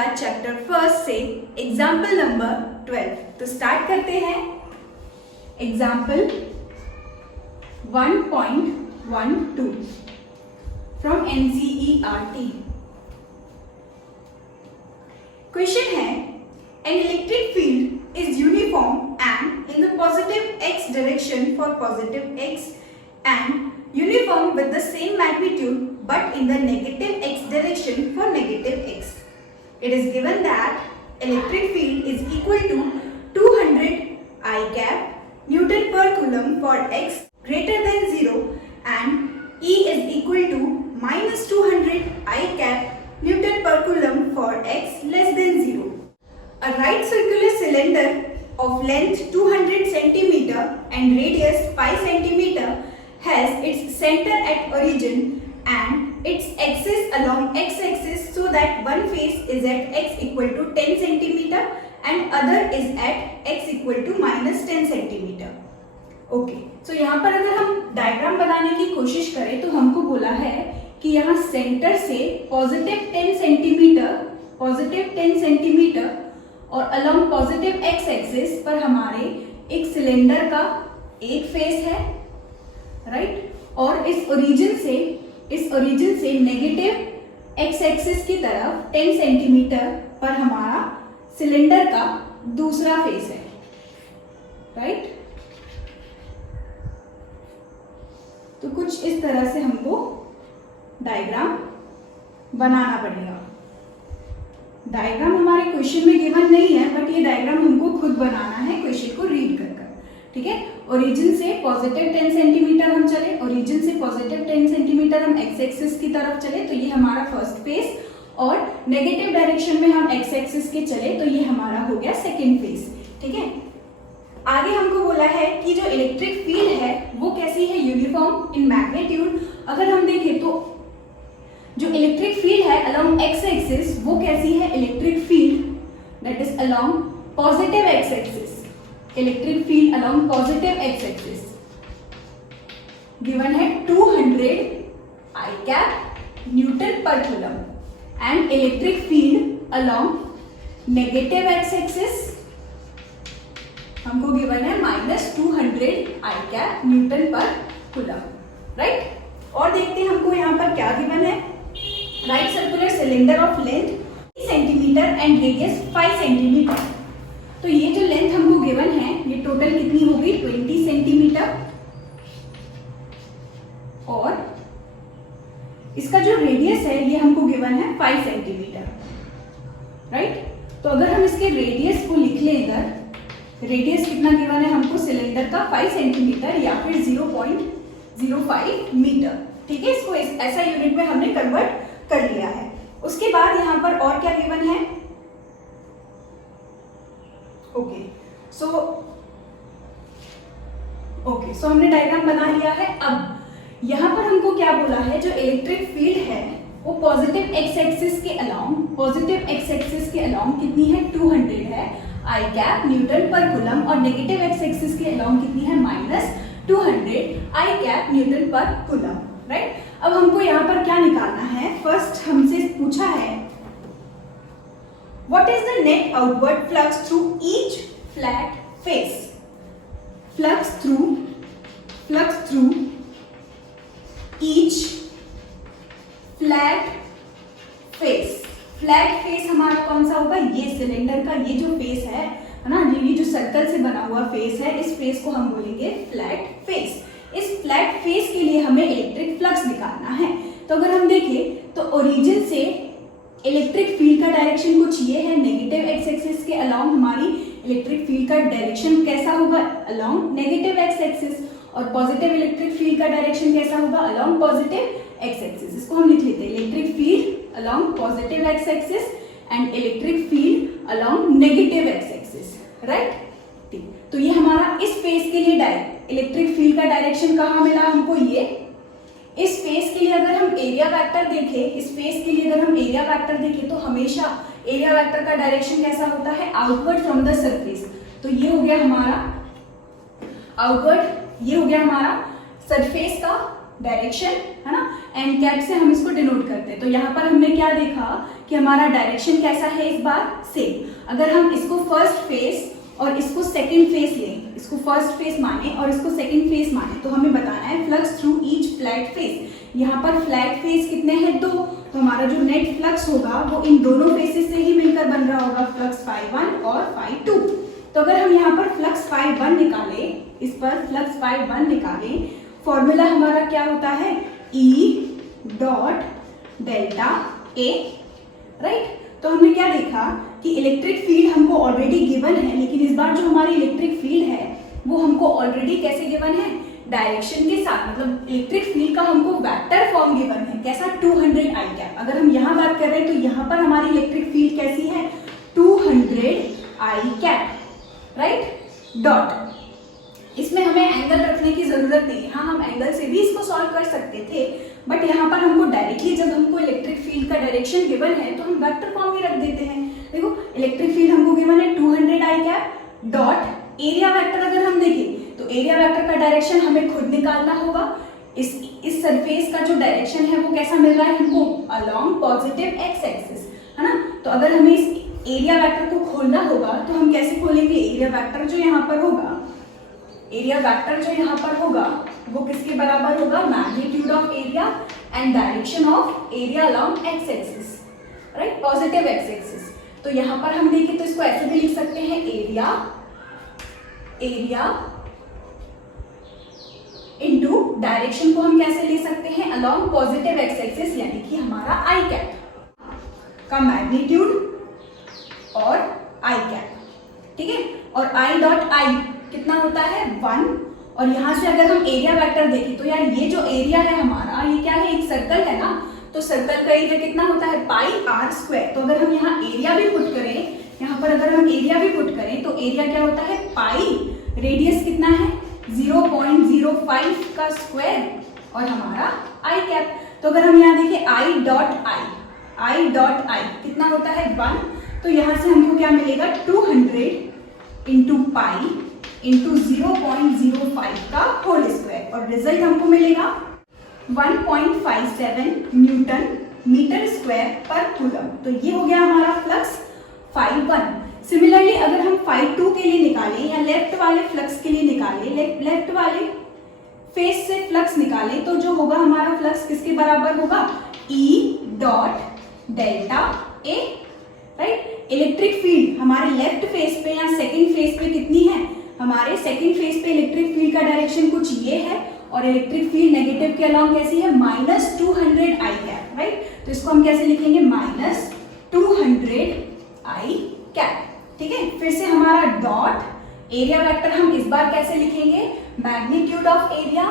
होगा chapter first से example number 12। तो स्टार्ट करते हैं। Example 1.12 from NCERT। क्वेश्चन है, an electric field is uniform and in the positive x direction for positive x and uniform with the same magnitude but in the negative x direction for negative x. It is given that electric field is equal to 200 I cap Newton per coulomb for x greater than 0 and E is equal to minus 200 I cap Newton per coulomb for x less than 0. A right circular cylinder of length 200 cm and radius 5 cm has its center at origin and its axis along x-axis so that one face is at x equal to 10 cm and other is at x equal to minus 10 cm. Okay, सो यहाँ पर अगर हम diagram बनाने की कोशिश करें तो हमको बोला है कि यहाँ सेंटर से पॉजिटिव 10 सेंटीमीटर और अलोंग पॉजिटिव एक्स एक्सिस पर हमारे एक सिलेंडर का एक फेस है, राइट, और इस ओरिजिन से नेगेटिव एक्स एक्सिस की तरफ 10 सेंटीमीटर पर हमारा सिलेंडर का दूसरा फेस है, राइट। तो कुछ इस तरह से हमको डायग्राम बनाना पड़ेगा। डायग्राम हमारे क्वेश्चन में गिवन नहीं है, बट ये डायग्राम हमको खुद बनाना है क्वेश्चन को रीड कर, ठीक है। ओरिजिन से पॉजिटिव 10 सेंटीमीटर हम चले, ओरिजिन से पॉजिटिव 10 सेंटीमीटर हम एक्स एक्सिस की तरफ चले तो ये हमारा फर्स्ट फेस, और नेगेटिव डायरेक्शन में हम एक्स एक्सिस के चले तो ये हमारा हो गया सेकेंड फेस, ठीक है। आगे हमको बोला है कि जो इलेक्ट्रिक फील्ड है वो कैसी है, यूनिफॉर्म इन मैग्नीट्यूड। अगर हम देखें तो जो इलेक्ट्रिक फील्ड है अलोंग एक्स एक्सिस वो कैसी है, electric field that is along positive x axis, electric field along positive x axis given है 200 I cap न्यूटन पर coulomb and electric field along negative x axis हमको given है -200 I cap Newton पर coulomb, right. और देखते हैं हमको यहाँ पर क्या गिवन है, right circular cylinder of length 30 centimetre and radius 5 centimetre. तो ये जो लेंथ हमको गिवन है ये टोटल कितनी होगी 20 सेंटीमीटर, और इसका जो रेडियस है ये हमको गिवन है 5 सेंटीमीटर, राइट। तो अगर हम इसके रेडियस को लिख लें, इधर रेडियस कितना गिवन है हमको सिलेंडर का 5 सेंटीमीटर या फिर 0.05 मीटर, ठीक है। इसको ऐसा यूनिट में हमने कन्वर्ट कर लिया है। उसके बाद यहाँ पर और क्या गिवन है, ओके सो हमने डायग्राम बना लिया है। अब यहाँ पर हमको क्या बोला है, जो इलेक्ट्रिक फील्ड है वो पॉजिटिव एक्स एक्सिस के अलोंग कितनी है 200 है I cap न्यूटन पर कूलम, और नेगेटिव एक्स एक्सिस के अलोंग कितनी है -200 I cap न्यूटन पर कूलम, राइट। अब हमको यहाँ पर क्या निकालना है, फर्स्ट हमसे पूछा है what is the net outward flux through each flat face, flux through each flat face. Flat face हमारा कौन सा होगा, ये सिलेंडर का ये जो फेस है ना, ये जो सर्कल से बना हुआ फेस है, इस फेस को हम बोलेंगे फ्लैट फेस। इस फ्लैट फेस के लिए हमें इलेक्ट्रिक फ्लक्स निकालना है। तो अगर हम देखें तो ओरिजिन से इलेक्ट्रिक फील्ड का डायरेक्शन कुछ ये है, नेगेटिव एक्स एक्सिस के अलोंग हमारी इलेक्ट्रिक फील्ड का डायरेक्शन कैसा होगा, अलोंग नेगेटिव एक्स एक्सिस, और पॉजिटिव इलेक्ट्रिक फील्ड का डायरेक्शन कैसा होगा, अलोंग पॉजिटिव एक्स एक्सिस। इसको हम लिख लेते हैं electric field along positive x axis and electric field along negative x axis, right। ठीक, तो ये हमारा इस फेस के लिए इलेक्ट्रिक फील्ड का डायरेक्शन कहाँ मिला हमको, ये इस फेस के लिए अगर हम एरिया वेक्टर देखें तो हमेशा एरिया वेक्टर का डायरेक्शन कैसा होता है, आउटवर्ड फ्रॉम द सरफेस। तो ये हो गया हमारा आउटवर्ड, ये हो गया हमारा सरफेस का डायरेक्शन, है ना। एन कैप से हम इसको डिनोट करते हैं। तो यहाँ पर हमने क्या देखा कि हमारा डायरेक्शन कैसा है इस बार सेम। अगर हम इसको फर्स्ट फेस और इसको सेकंड फेस लें, इसको फर्स्ट फेस माने और इसको सेकंड फेस माने, तो हमें बताना है flux through each flat face. यहाँ पर फ्लैट फेस कितने हैं? 2, तो हमारा जो नेट फ्लक्स होगा वो इन दोनों फेसेस से ही मिलकर बन रहा होगा, फ्लक्स φ1 और φ2। तो अगर हम यहाँ पर फ्लक्स φ1 निकाले, इस पर फ्लक्स φ1 निकाले, फॉर्मूला हमारा क्या होता है? E dot delta A, right. तो हमने क्या देखा कि इलेक्ट्रिक फील्ड हमको ऑलरेडी गिवन है, लेकिन इस बार जो हमारी इलेक्ट्रिक फील्ड है वो हमको ऑलरेडी कैसे गिवन है? डायरेक्शन के साथ, मतलब इलेक्ट्रिक फील्ड का हमको वेक्टर फॉर्म गिवन है। कैसा? 200 आई कैप। अगर हम यहाँ बात कर रहे हैं तो यहाँ पर हमारी इलेक्ट्रिक फील्ड कैसी है? 200 आई कैप, राइट। डॉट, इसमें हमें एंगल रखने की जरूरत नहीं है। हाँ, हम एंगल से भी इसको सॉल्व कर सकते थे, बट यहाँ पर हमको डायरेक्टली जब हमको इलेक्ट्रिक फील्ड का डायरेक्शन गिवन है तो हम वेक्टर फॉर्म ही रख देते हैं। देखो, इलेक्ट्रिक फील्ड हमको गिवन है 200 आई कैप डॉट एरिया वेक्टर। अगर हम देखें तो एरिया वेक्टर का डायरेक्शन हमें खुद निकालना होगा। इस सरफेस का जो डायरेक्शन है वो कैसा मिल रहा है हमको? अलोंग पॉजिटिव एक्स एक्सिस, है ना। तो अगर हमें इस एरिया वेक्टर को खोलना होगा तो हम कैसे खोलेंगे? एरिया वेक्टर जो यहाँ पर होगा, एरिया वेक्टर जो यहाँ पर होगा वो किसके बराबर होगा? Magnitude of area and direction of area along x axis, right, positive x axis. तो यहाँ पर हम देखें तो इसको ऐसे भी लिख सकते हैं, एरिया इनटू डायरेक्शन को हम कैसे ले सकते हैं? अलोंग पॉजिटिव एक्स एक्सिस, यानी कि हमारा आई कैप का मैग्नीट्यूड और आई कैप, ठीक है। और आई डॉट आई कितना होता है? 1। और यहाँ से अगर हम एरिया वेक्टर देखें तो यार ये जो एरिया है हमारा, ये क्या है? एक सर्कल है ना, तो सर्कल का एरिया कितना होता है? पाई आर स्क्वायर। तो अगर हम यहाँ एरिया भी पुट करें, यहाँ पर अगर हम एरिया भी पुट करें तो एरिया क्या होता है? पाई, रेडियस कितना है? 0.05 का स्क्वायर और हमारा आई कैप। तो अगर हम यहाँ देखें आई डॉट आई कितना होता है? 1। तो यहाँ से हमको क्या मिलेगा? 200 इंटू पाई इंटू 0.05 का होल स्क्वायर, और रिजल्ट हमको मिलेगा 1.57 न्यूटन मीटर स्क्वायर पर कूलम। तो ये हो गया हमारा फ्लक्स φ1। सिमिलरली अगर हम φ2 के लिए निकालें या लेफ्ट वाले फ्लक्स के लिए निकालें, लेफ्ट वाले फेस से फ्लक्स निकालें, तो जो होगा हमारा फ्लक्स किसके बराबर होगा? E dot delta A, right. Electric field हमारे लेफ्ट फेस पे या सेकंड फेस पे कितनी है? हमारे सेकंड फेस पे इलेक्ट्रिक फील्ड का डायरेक्शन कुछ ये है, और इलेक्ट्रिक फील्ड नेगेटिव के अलोंग कैसी है? -200 आई कैप, राइट। तो इसको हम कैसे लिखेंगे? -200 आई कैप, ठीक है। फिर से हमारा डॉट एरिया वेक्टर हम इस बार कैसे लिखेंगे? मैग्नीट्यूड ऑफ एरिया,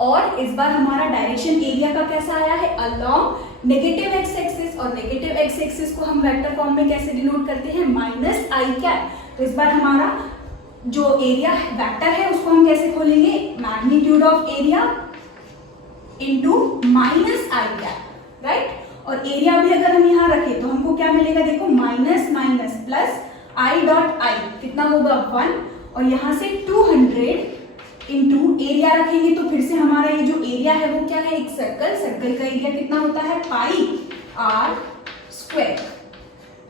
और इस बार हमारा डायरेक्शन एरिया का कैसा आया है? अलोंग नेगेटिव एक्स एक्सिस, और नेगेटिव एक्स एक्सिस को हम वेक्टर फॉर्म में कैसे डिनोट करते हैं? -आई कैप। तो इस बार हमारा जो एरिया वेक्टर है उसको हम कैसे खोलेंगे? Magnitude of area into -I cap, right. और एरिया भी अगर हम यहाँ रखें तो हमको क्या मिलेगा? देखो, minus minus plus I dot I कितना होगा? 1। और यहाँ से 200 इंटू एरिया रखेंगे तो फिर से हमारा ये जो एरिया है वो क्या है? एक सर्कल का एरिया कितना होता है? पाई आर स्क्वायर,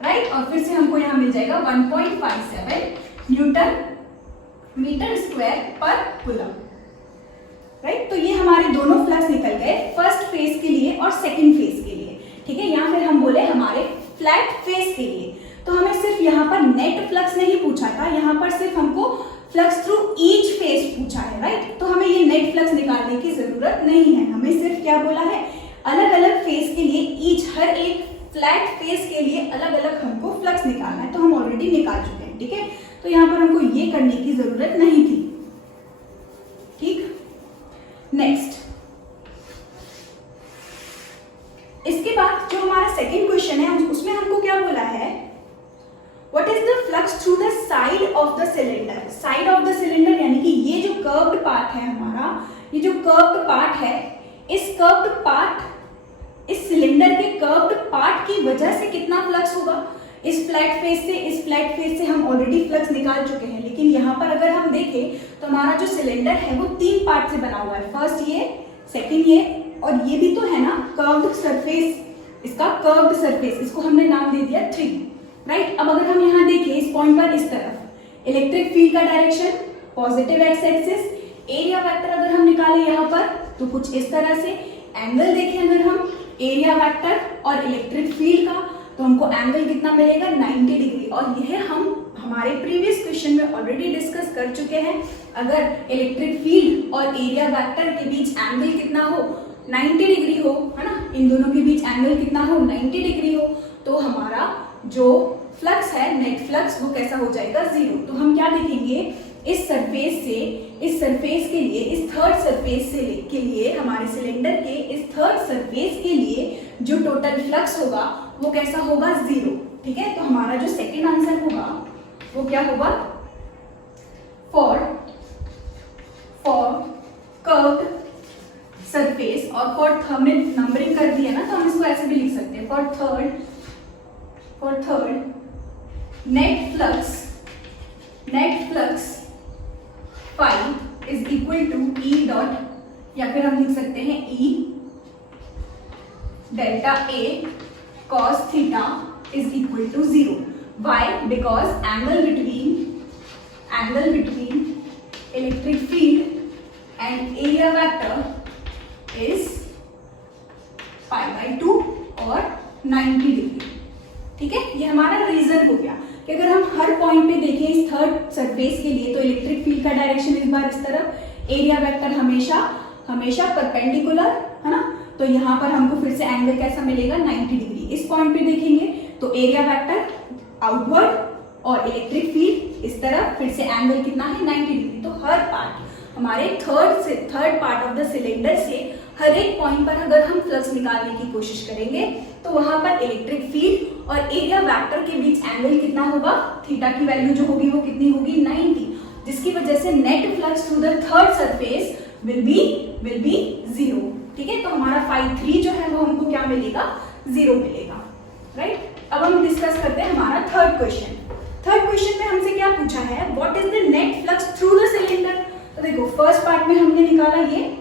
राइट। और फिर से हमको यहाँ मिल जाएगा 1.57 न्यूटन मीटर स्क्वायर पर कूलम, राइट। तो ये हमारे दोनों फ्लक्स निकल गए, फर्स्ट फेज के लिए और सेकंड फेज के लिए, ठीक है। यहाँ फिर हम बोले हमारे फ्लैट फेज के लिए, तो हमें सिर्फ यहाँ पर नेट फ्लक्स नहीं पूछा था, यहाँ पर सिर्फ हमको फ्लक्स थ्रू ईच फेज पूछा है, राइट। तो हमें ये नेट फ्लक्स निकालने की जरूरत नहीं है, हमें सिर्फ क्या बोला है? अलग अलग फेज के लिए, ईच हर एक फ्लैट फेज के लिए अलग अलग हमको फ्लक्स निकालना है, तो हम ऑलरेडी निकाल चुके हैं, ठीक है। तो यहाँ पर हमको ये करने की जरूरत नहीं थी, ठीक। नेक्स्ट, इसके बाद जो हमारा सेकंड क्वेश्चन है उसमें हमको क्या बोला है? What is the flux through the side of the cylinder? Side of the cylinder यानी कि ये जो कर्व्ड पार्ट है हमारा, ये जो कर्व्ड पार्ट है, इस कर्व्ड पार्ट, इस सिलेंडर के कर्व्ड पार्ट की वजह से कितना फ्लक्स होगा? इस फ्लैट फेस से इस फ्लैट फेस से हम ऑलरेडी फ्लक्स निकाल चुके हैं, लेकिन यहाँ पर अगर हम देखें तो हमारा जो सिलेंडर है वो 3 पार्ट से बना हुआ है। फर्स्ट ये, सेकंड ये, और ये भी तो है ना कर्व्ड सरफेस, इसका कर्व्ड सरफेस, इसको हमने नाम दे दिया 3, राइट। अब अगर हम यहाँ देखें इस पॉइंट पर इस तरफ इलेक्ट्रिक फील्ड का direction positive x axis, area vector अगर हम निकाले यहाँ पर तो कुछ इस तरह से, एंगल देखें अगर हम एरिया वेक्टर और इलेक्ट्रिक फील्ड का तो हमको एंगल कितना मिलेगा 90 डिग्री। और यह हम हमारे प्रीवियस क्वेश्चन में ऑलरेडी डिस्कस कर चुके हैं। अगर इलेक्ट्रिक फील्ड और एरिया वेक्टर के बीच एंगल कितना हो 90 डिग्री हो, है ना, इन दोनों के बीच एंगल कितना हो 90 डिग्री हो, तो हमारा जो फ्लक्स है नेट फ्लक्स वो कैसा हो जाएगा 0। तो हम क्या लिखेंगे, इस सरफेस से इस सरफेस के लिए, इस थर्ड सरफेस से के लिए, हमारे सिलेंडर के इस थर्ड सरफेस के लिए जो टोटल फ्लक्स होगा वो कैसा होगा 0, ठीक है। तो हमारा जो सेकंड आंसर होगा वो क्या होगा, फॉर कर्व्ड सरफेस, और फॉर हमने नंबरिंग कर दिया ना तो हम इसको ऐसे भी लिख सकते हैं, for third net flux phi is equal to E dot, या फिर हम लिख सकते हैं E delta A cos theta is equal to 0। Why? Because angle between electric field and area vector is π/2 और 90 डिग्री, ठीक है। ये हमारा रीजन हो गया कि अगर हम हर पॉइंट पे देखें इस थर्ड सरफेस के लिए तो इलेक्ट्रिक फील्ड का डायरेक्शन इस बार इस तरफ, एरिया वेक्टर हमेशा परपेंडिकुलर, है ना। तो यहाँ पर हमको फिर से एंगल कैसा मिलेगा 90 डिग्री। इस पॉइंट पे देखेंगे तो एरिया वेक्टर आउटवर्ड और इलेक्ट्रिक फील्ड इस तरफ, फिर से एंगल कितना है 90 डिग्री। तो हर पार्ट हमारे third part of the cylinder से हर एक पॉइंट पर अगर हम फ्लक्स निकालने की कोशिश करेंगे तो वहां पर इलेक्ट्रिक फील्ड और एरिया वेक्टर के बीच एंगल कितना होगा, थीटा की वैल्यू जो होगी वो कितनी होगी 90, जिसकी वजह से net flux through the third surface will be 0, ठीक है। तो हमारा φ3 जो है वो हमको क्या मिलेगा 0 मिलेगा, राइट। अब हम डिस्कस करते हैं हमारा थर्ड क्वेश्चन में हमसे क्या पूछा है, what is the net flux through the cylinder. तो देखो फर्स्ट पार्ट में हमने निकाला ये,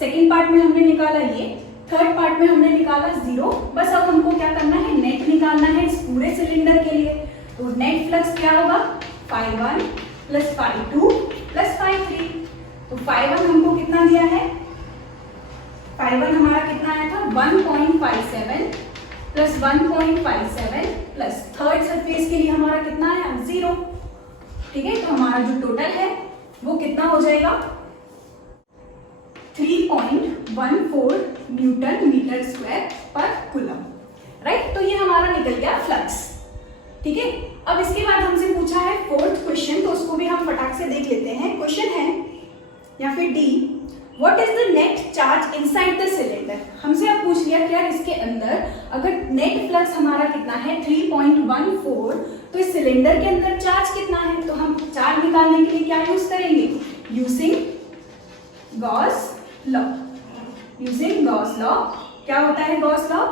सेकेंड पार्ट में हमने निकाला ये, थर्ड पार्ट में हमने निकाला 0। बस अब हमको क्या करना है, नेट निकालना है इस पूरे सिलेंडर के लिए। तो नेट फ्लक्स क्या होगा, φ1 प्लस φ2 प्लस φ3। तो φ1 हमको कितना दिया है, φ1 हमारा कितना आया था 1.57 प्लस 1.57 प्लस थर्ड सरफेस के लिए हमारा कितना आया 0, ठीक है। तो हमारा जो टोटल है वो कितना हो जाएगा 3.14 न्यूटन मीटर स्क्वायर पर कूलम, राइट। तो ये हमारा निकल गया फ्लक्स, ठीक है। अब इसके बाद हमसे पूछा है फोर्थ क्वेश्चन, तो उसको भी हम फटाक से देख लेते हैं। क्वेश्चन है या फिर D, what is the net charge inside the cylinder. हमसे अब पूछ लिया कि यार इसके अंदर अगर नेट फ्लक्स हमारा कितना है 3.14, तो इस सिलेंडर के अंदर चार्ज कितना है। तो हम चार्ज निकालने के लिए क्या यूज करेंगे, यूजिंग गॉस लॉ। क्या होता है Gauss law,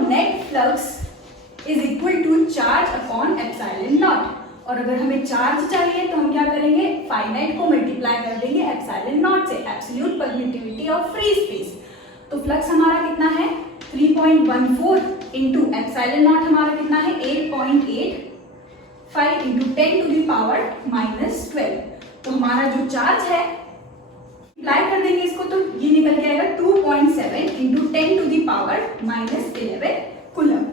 net flux is equal to charge upon epsilon naught. और अगर हमें चार्ज चाहिए तो हम क्या करेंगे, फाइनाइट को मल्टीप्लाई कर देंगे एप्सिलॉन नॉट से, absolute permittivity of free space. तो फ्लक्स हमारा कितना है 3.14 इंटू एप्सिलॉन नॉट हमारा कितना है 8.85 इंटू 10 टू द पावर -12। तो हमारा जो चार्ज है मल्टीप्लाई कर देंगे इसको तो ये निकल के आएगा 2.7 into 10 to the power -11 coulomb,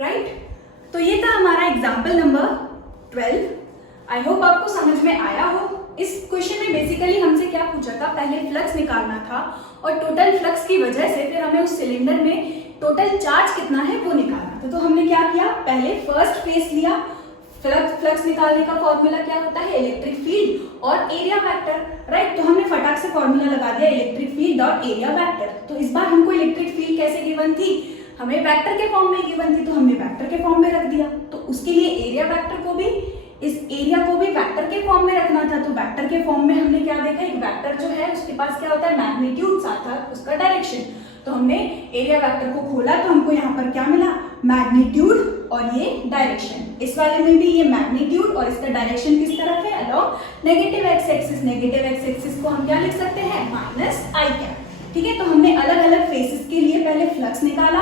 right. तो ये था हमारा एग्जाम्पल नंबर 12। आई होप आपको समझ में आया हो। इस क्वेश्चन में बेसिकली हमसे क्या पूछा था, पहले फ्लक्स निकालना था और टोटल फ्लक्स की वजह से फिर हमें उस सिलेंडर में टोटल चार्ज कितना है वो निकालना था। तो हमने क्या किया, पहले फर्स्ट फेस लिया। फ्लक्स निकालने का फॉर्मूला क्या होता है, इलेक्ट्रिक फील्ड और एरिया वेक्टर, राइट। तो हमने फटाक से फॉर्मूला लगा दिया इलेक्ट्रिक फील्ड और एरिया वेक्टर। तो इस बार हमको इलेक्ट्रिक फील्ड कैसे गिवन थी, हमें वेक्टर के फॉर्म में गिवन थी, तो हमने वेक्टर के फॉर्म में रख दिया। तो उसके लिए एरिया वेक्टर को भी, इस एरिया को भी वेक्टर के फॉर्म में रखना था। तो वेक्टर के फॉर्म में हमने क्या देखा, एक वेक्टर जो है उसके पास क्या होता है मैग्नीट्यूड, साथ उसका डायरेक्शन। तो हमने एरिया वेक्टर को खोला तो हमको यहाँ पर क्या मिला, मैग्नीट्यूड और ये डायरेक्शन। इस वाले में भी ये मैग्नीट्यूड और इसका डायरेक्शन किस तरफ है, along negative x axis. Negative x axis को हम क्या लिख सकते हैं, -i कैप, ठीक है। तो हमने अलग अलग फेसेस के लिए पहले फ्लक्स निकाला,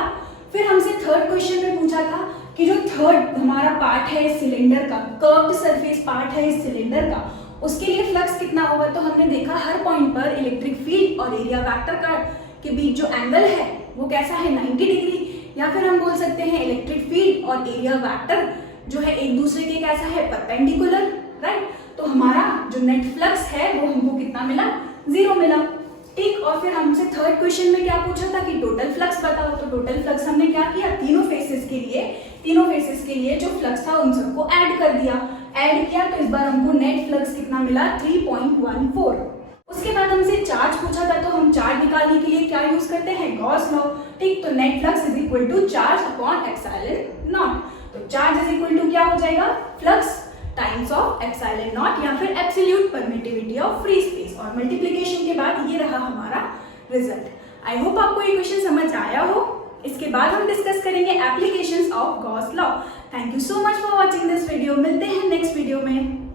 फिर हमसे थर्ड क्वेश्चन में पूछा था कि जो थर्ड हमारा पार्ट है सिलेंडर का, कर्व्ड सरफेस पार्ट है इस सिलेंडर का, उसके लिए फ्लक्स कितना होगा। तो हमने देखा हर पॉइंट पर इलेक्ट्रिक फील्ड और एरिया वेक्टर का के बीच जो एंगल है वो कैसा है 90 डिग्री, या फिर हम बोल सकते हैं इलेक्ट्रिक फील्ड और एरिया वेक्टर जो है एक दूसरे के कैसा है परपेंडिकुलर, राइट। तो हमारा जो नेट फ्लक्स है वो हमको कितना मिला, 0 मिला, ठीक। और फिर हमसे थर्ड क्वेश्चन में क्या पूछा था कि टोटल फ्लक्स बताओ। तो टोटल फ्लक्स हमने क्या किया, तीनों फेसेस के लिए जो फ्लक्स था उन सबको ऐड कर दिया, ऐड किया तो इस बार हमको नेट फ्लक्स कितना मिला 3.14। उसके बाद हमसे चार्ज पूछा था, तो हम चार्ज निकालने के लिए क्या यूज करते हैं, गॉस लॉ, ठीक। तो net flux is equal to charge upon epsilon naught. तो चार्ज इज इक्वल टू क्या हो जाएगा, flux times of epsilon naught या फिर absolute permittivity of free space, और मल्टीप्लिकेशन के बाद ये रहा हमारा रिजल्ट। आई होप आपको ये क्वेश्चन समझ आया हो। इसके बाद हम डिस्कस करेंगे applications of Gauss law. Thank you so much for watching this video. मिलते हैं नेक्स्ट वीडियो में।